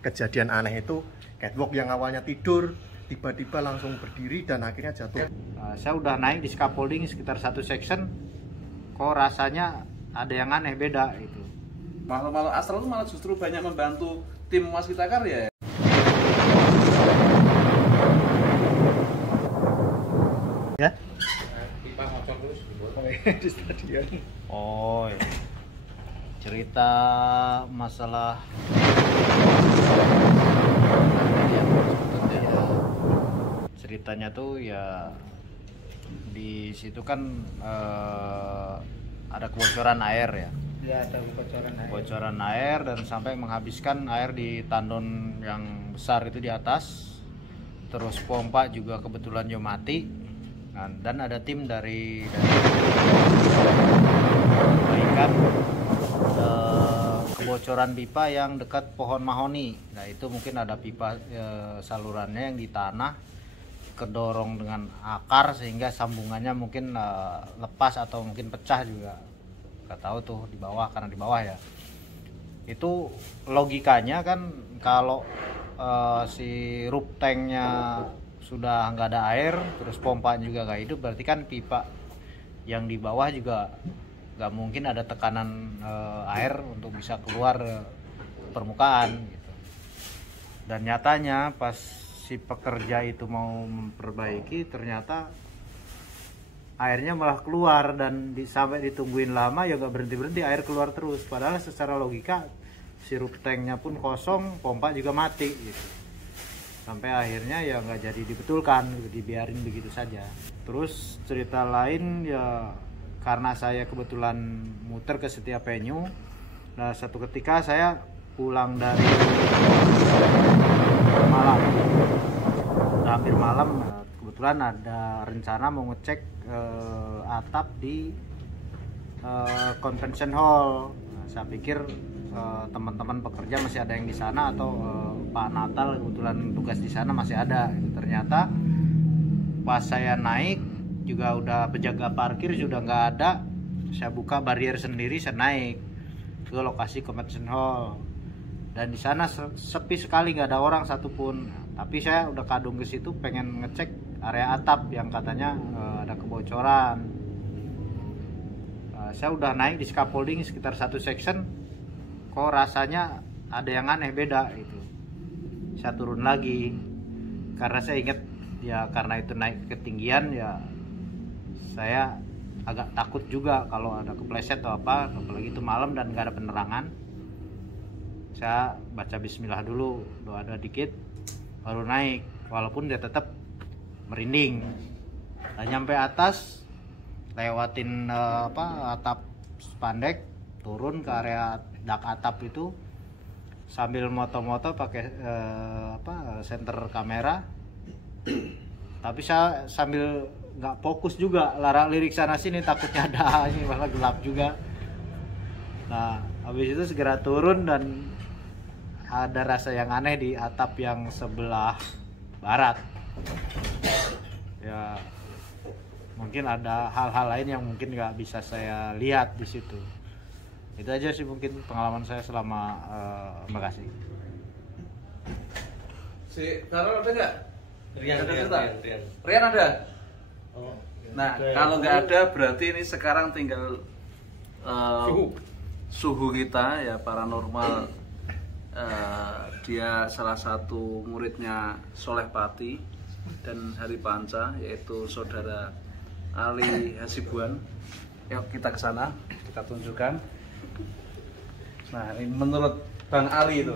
kejadian aneh itu catwalk yang awalnya tidur tiba-tiba langsung berdiri dan akhirnya jatuh. Saya udah naik di scaffolding sekitar 1 section, kok rasanya ada yang aneh, beda itu. Malam-malam astral itu malah justru banyak membantu tim Waskita Karya ya? Ya? Pipa ngocor terus Di stadion. Oh, iya. Cerita masalah ceritanya tuh ya di situ kan ada kebocoran air ya. ya, ada Kebocoran air dan sampai menghabiskan air di tandon yang besar itu di atas. Terus pompa juga kebetulan juga mati. Nah, dan ada tim dari perbaikan kebocoran pipa yang dekat pohon mahoni. Nah, itu mungkin ada pipa salurannya yang di tanah kedorong dengan akar sehingga sambungannya mungkin lepas atau mungkin pecah juga. Nggak tahu tuh di bawah, karena di bawah ya. Itu logikanya kan kalau si root tanknya sudah nggak ada air, terus pompa juga nggak hidup, berarti kan pipa yang di bawah juga nggak mungkin ada tekanan air untuk bisa keluar ke permukaan gitu. Dan nyatanya pas si pekerja itu mau memperbaiki, ternyata airnya malah keluar dan sampai ditungguin lama ya nggak berhenti air keluar terus, padahal secara logika si root tanknya pun kosong, pompa juga mati gitu. Sampai akhirnya ya nggak jadi dibetulkan, dibiarin begitu saja. Terus cerita lain ya, karena saya kebetulan muter ke setiap venue. Nah, satu ketika saya pulang dari malam, hampir malam, kebetulan ada rencana mau ngecek atap di convention hall. Nah, saya pikir teman-teman pekerja masih ada yang di sana, atau Pak Natal kebetulan tugas di sana masih ada. Ternyata pas saya naik juga udah penjaga parkir sudah nggak ada. Saya buka barrier sendiri, saya naik ke lokasi convention hall dan di sana sepi sekali, nggak ada orang satupun. Tapi saya udah kadung ke situ pengen ngecek area atap yang katanya ada kebocoran. Saya udah naik di scaffolding sekitar 1 section, kok rasanya ada yang aneh, beda itu. Saya turun lagi karena saya ingat ya, karena itu naik ketinggian ya, saya agak takut juga kalau ada kepleset atau apa, apalagi itu malam dan nggak ada penerangan. Saya baca bismillah dulu, doa dikit, baru naik, walaupun dia tetap merinding. Nah, nyampe atas, lewatin atap spandek, turun ke area dak atap itu sambil moto-moto pakai center kamera. Tapi saya sambil nggak fokus juga, lirik sana sini, takutnya ada ini, malah gelap juga. Nah, habis itu segera turun dan ada rasa yang aneh di atap yang sebelah barat. Ya, mungkin ada hal-hal lain yang mungkin nggak bisa saya lihat di situ. Itu aja sih mungkin pengalaman saya selama Bekasi. Si Karol ada nggak? Rian ada? oh, Nah, kalau nggak ada berarti ini sekarang tinggal suhu kita ya, paranormal. Dia salah satu muridnya Soleh Pati dan Hari Panca, yaitu saudara Ali Hasibuan. Yuk kita ke sana, kita tunjukkan. Nah, ini menurut Bang Ali itu,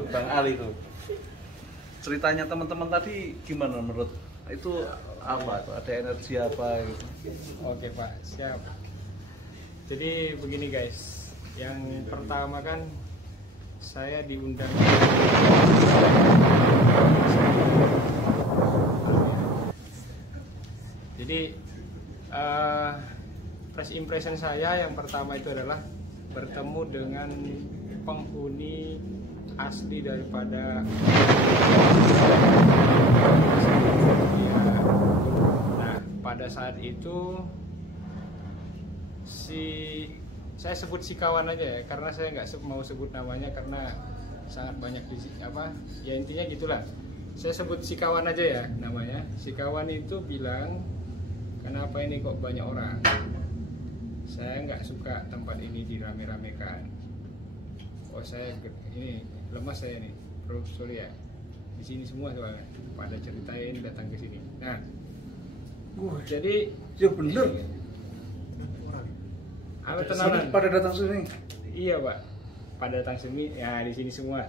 ceritanya teman-teman tadi gimana menurut itu, apa itu, ada energi apa gitu? Oke Pak, siap. Jadi begini guys, yang pertama kan saya diundang. Jadi first impression saya yang pertama itu adalah bertemu dengan penghuni asli daripada. Nah, pada saat itu saya sebut si kawan aja ya, karena saya nggak mau sebut namanya karena sangat banyak di ya intinya gitulah. Saya sebut si kawan aja ya namanya. Si kawan itu bilang, kenapa ini kok banyak orang? Saya nggak suka tempat ini dirame-ramekan. Oh saya ini lemas saya nih, sorry ya. Di sini semua soalnya pada ceritain datang ke sini. Nah, jadi ya bener. Apa tenanan? Pada datang sini. Iya pak, pada datang sini ya di sini semua.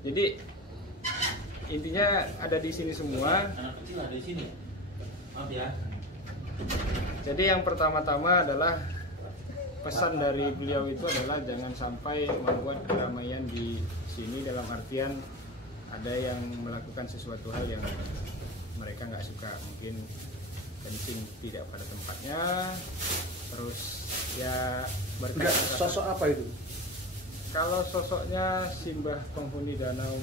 Jadi intinya ada di sini semua. Anak kecil ada di sini. Maaf ya. Jadi yang pertama-tama adalah pesan dari beliau itu adalah jangan sampai membuat keramaian di sini, dalam artian ada yang melakukan sesuatu hal yang mereka nggak suka, mungkin kencing tidak pada tempatnya, terus ya berkata-kata. Sosok apa itu? Kalau sosoknya simbah penghuni danau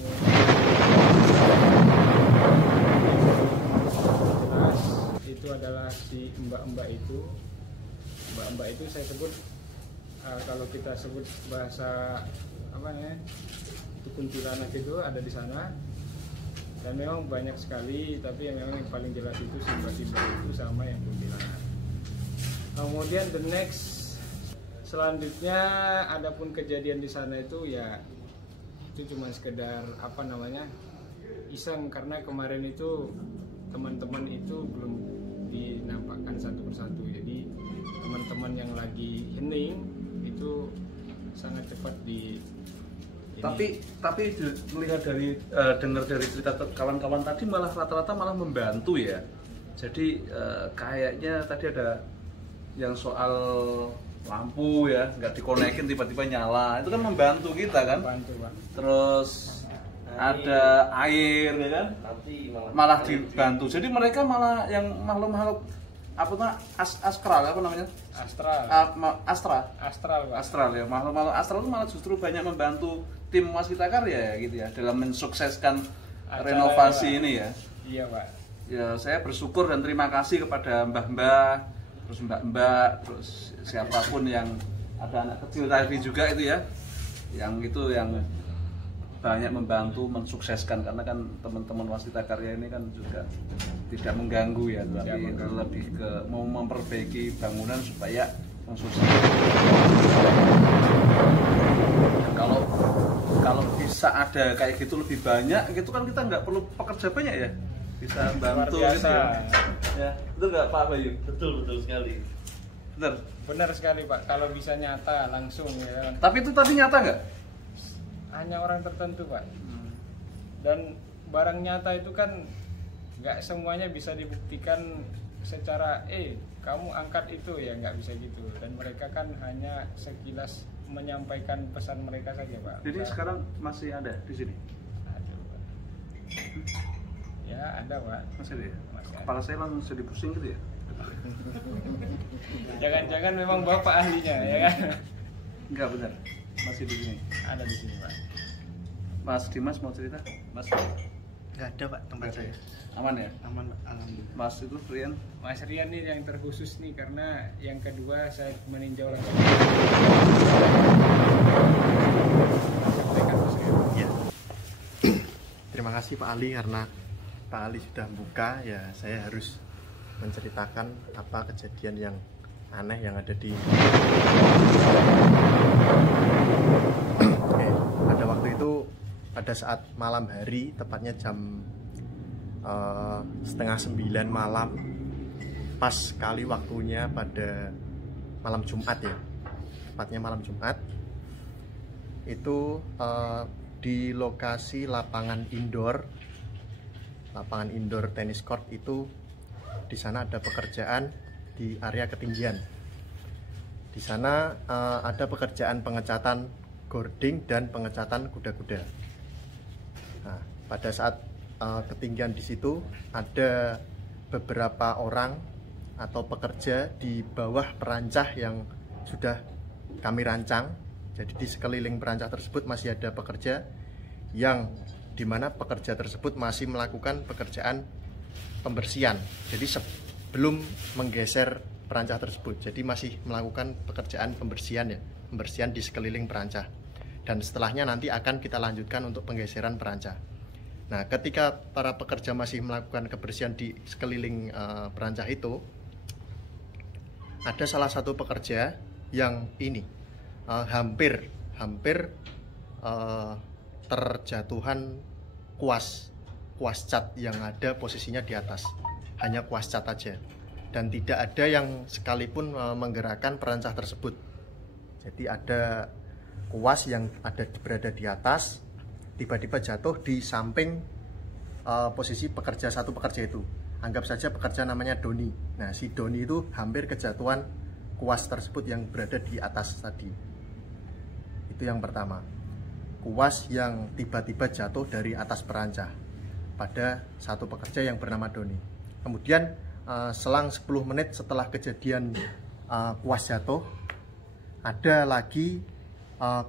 jelas itu adalah si mbak-mbak itu. Mbak-mbak itu saya sebut kalau kita sebut bahasa apa ya, itu kuntilanak itu ada di sana, dan memang banyak sekali, tapi yang memang yang paling jelas itu simbah-simbah itu sama yang kuntilanak. Kemudian the next selanjutnya adapun kejadian di sana itu ya itu cuma sekedar apa namanya iseng, karena kemarin itu teman-teman itu belum dinampakkan satu persatu, jadi teman-teman yang lagi hening itu sangat cepat di ini. Tapi melihat dari dengar dari cerita kawan-kawan tadi malah rata-rata malah membantu ya. Jadi kayaknya tadi ada yang soal lampu ya, nggak dikonekin tiba-tiba nyala, itu kan membantu kita kan. Bantu, Pak. Terus ada air ya kan, Tapi malah dibantu. Jadi mereka malah yang makhluk-makhluk apa tuh astral apa namanya? Astral. Astral, Pak. Astral ya, makhluk-makhluk astral itu malah justru banyak membantu tim Waskita Karya ya gitu ya dalam mensukseskan Acara renovasi ya, ini ya. Iya, Pak. Ya saya bersyukur dan terima kasih kepada mbah-mbah, terus mbak-mbak, terus siapapun yang ada anak kecil tadi juga itu ya, yang banyak membantu mensukseskan, karena kan teman-teman Waskita Karya ini kan juga tidak mengganggu ya, tapi lebih ke mau memperbaiki bangunan supaya mensukseskan. Kalau bisa ada kayak gitu lebih banyak, gitu kan kita nggak perlu pekerja banyak ya, bisa bantu gitu ya. Ya, betul nggak Pak Bayu? betul sekali. Benar. Benar sekali, Pak. Kalau bisa nyata langsung ya kan. Tapi itu tadi nyata nggak? Hanya orang tertentu, Pak. Dan barang nyata itu kan nggak semuanya bisa dibuktikan secara kamu angkat itu ya, nggak bisa gitu. Dan mereka kan hanya sekilas menyampaikan pesan mereka saja, Pak. Jadi sekarang masih ada di sini? Ada, Pak. Ya ada, Pak. Masih ada ya? Masih ada. Kepala saya langsung jadi pusing gitu ya? Jangan-jangan memang Bapak ahlinya ya kan? Enggak, benar. Masih di sini. Ada di sini, Pak. Mas Dimas mau cerita? Mas? Nggak ada Pak tempat saya. Aman ya? Aman Pak, alhamdulillah. Mas itu Rian? Mas Rian nih yang terkhusus nih, karena yang kedua saya meninjau langsung. Ya. Terima kasih Pak Ali, karena Pak Ali sudah buka ya, saya harus menceritakan apa kejadian yang aneh yang ada di Oke, pada waktu itu pada saat malam hari, tepatnya jam 8:30 malam, pas kali waktunya pada malam Jumat ya, tepatnya malam Jumat itu di lokasi lapangan indoor tenis court itu. Di sana ada pekerjaan di area ketinggian. Di sana ada pekerjaan pengecatan gording dan pengecatan kuda-kuda. Nah, pada saat ketinggian di situ ada beberapa orang atau pekerja di bawah perancah yang sudah kami rancang. Jadi di sekeliling perancah tersebut masih ada pekerja yang dimana pekerja tersebut masih melakukan pekerjaan pembersihan. Jadi sebelum menggeser perancah tersebut, jadi masih melakukan pekerjaan pembersihan ya, pembersihan di sekeliling perancah. dan setelahnya nanti akan kita lanjutkan untuk penggeseran peranca. Nah, ketika para pekerja masih melakukan kebersihan di sekeliling peranca itu, ada salah satu pekerja yang ini hampir terjatuhan kuas cat yang ada posisinya di atas, hanya kuas cat aja, dan tidak ada yang sekalipun menggerakkan perancah tersebut. Jadi ada kuas yang berada di atas, tiba-tiba jatuh di samping posisi satu pekerja itu. Anggap saja pekerja namanya Doni. Nah, si Doni itu hampir kejatuhan kuas tersebut yang berada di atas tadi. Itu yang pertama, kuas yang tiba-tiba jatuh dari atas perancah pada satu pekerja yang bernama Doni. Kemudian selang 10 menit setelah kejadian kuas jatuh, ada lagi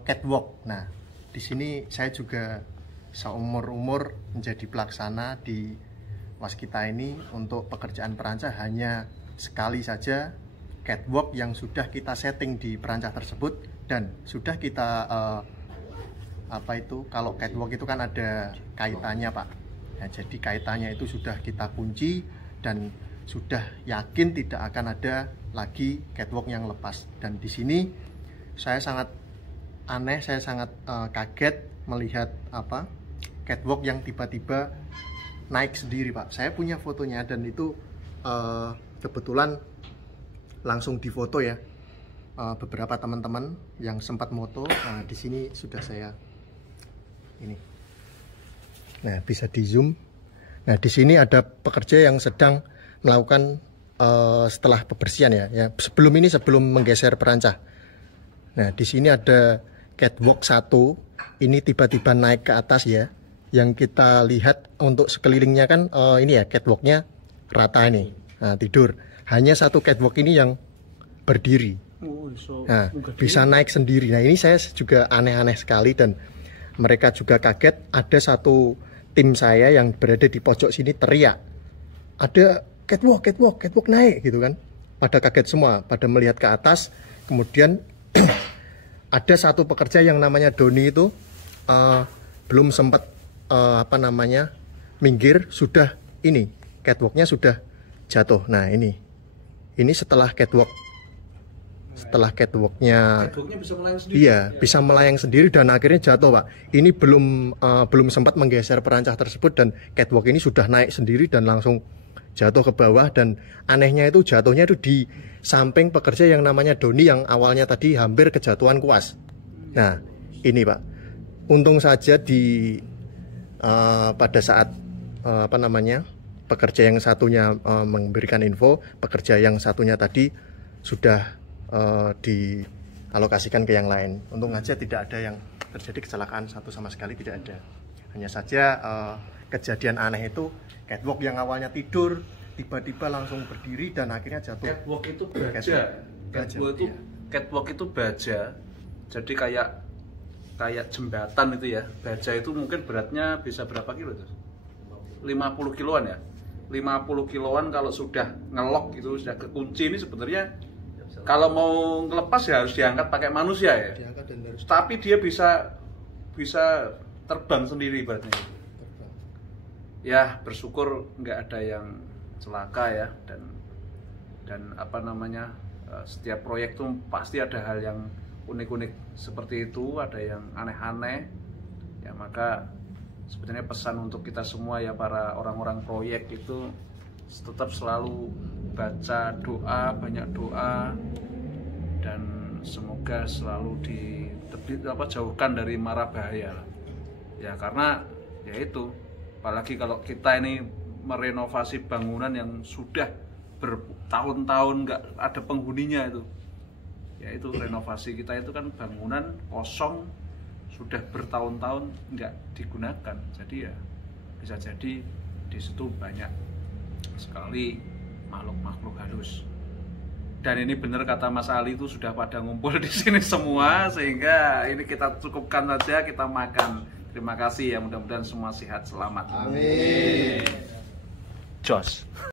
catwalk. Nah, di sini saya juga seumur-umur menjadi pelaksana di waskita ini. Untuk pekerjaan perancah hanya sekali saja catwalk yang sudah kita setting di perancah tersebut, dan sudah kita kalau catwalk itu kan ada kaitannya, Pak. Nah, jadi kaitannya itu sudah kita kunci dan sudah yakin tidak akan ada lagi catwalk yang lepas. Dan di sini saya sangat aneh, saya sangat kaget melihat catwalk yang tiba-tiba naik sendiri, Pak. Saya punya fotonya dan itu kebetulan langsung difoto ya. Beberapa teman-teman yang sempat moto. Nah, di sini sudah saya ini. Nah, bisa di zoom. Nah, di sini ada pekerja yang sedang melakukan setelah pembersihan ya. Sebelum menggeser perancah. Nah, di sini ada catwalk 1. Ini tiba-tiba naik ke atas ya. Yang kita lihat untuk sekelilingnya kan ini ya, catwalknya rata ini. Nah, tidur. Hanya satu catwalk ini yang berdiri. Nah, bisa naik sendiri. Nah, ini saya juga aneh-aneh sekali, dan mereka juga kaget. Ada satu tim saya yang berada di pojok sini teriak, ada catwalk naik gitu kan. Pada kaget semua, pada melihat ke atas. Kemudian ada satu pekerja yang namanya Doni itu belum sempat minggir, sudah ini catwalknya sudah jatuh. Nah, ini setelah catwalknya bisa melayang sendiri. Iya, bisa melayang sendiri dan akhirnya jatuh, Pak. Ini belum sempat menggeser perancah tersebut, dan catwalk ini sudah naik sendiri dan langsung jatuh ke bawah. Dan anehnya itu jatuhnya itu di samping pekerja yang namanya Doni yang awalnya tadi hampir kejatuhan kuas. Nah, ini, Pak. Untung saja pada saat pekerja yang satunya memberikan info, pekerja yang satunya tadi sudah dialokasikan ke yang lain. Untung aja tidak ada yang terjadi kecelakaan satu sama sekali, tidak ada. Hanya saja kejadian aneh itu catwalk yang awalnya tidur tiba-tiba langsung berdiri dan akhirnya jatuh. Catwalk itu baja. Catwalk itu baja. Jadi kayak jembatan itu ya. Baja itu mungkin beratnya bisa berapa kilo itu? 50 kiloan ya. 50 kiloan kalau sudah ngelok gitu, sudah kekunci, ini sebenarnya kalau mau ngelepas ya harus diangkat pakai manusia ya. Tapi dia bisa terbang sendiri ibaratnya. Ya, bersyukur nggak ada yang celaka ya, dan setiap proyek tuh pasti ada hal yang unik-unik seperti itu, ada yang aneh-aneh. Ya, maka sebenarnya pesan untuk kita semua ya, para orang-orang proyek itu tetap selalu baca doa, banyak doa, dan semoga selalu jauhkan dari mara bahaya ya, karena ya itu, apalagi kalau kita ini merenovasi bangunan yang sudah bertahun-tahun nggak ada penghuninya itu, ya itu renovasi kita itu kan bangunan kosong sudah bertahun-tahun nggak digunakan, jadi ya bisa jadi di situ banyak sekali makhluk-makhluk halus. Dan ini benar kata Mas Ali, itu sudah pada ngumpul di sini semua, sehingga ini kita cukupkan saja, kita makan. Terima kasih ya, mudah-mudahan semua sehat selamat. Amin. Jos.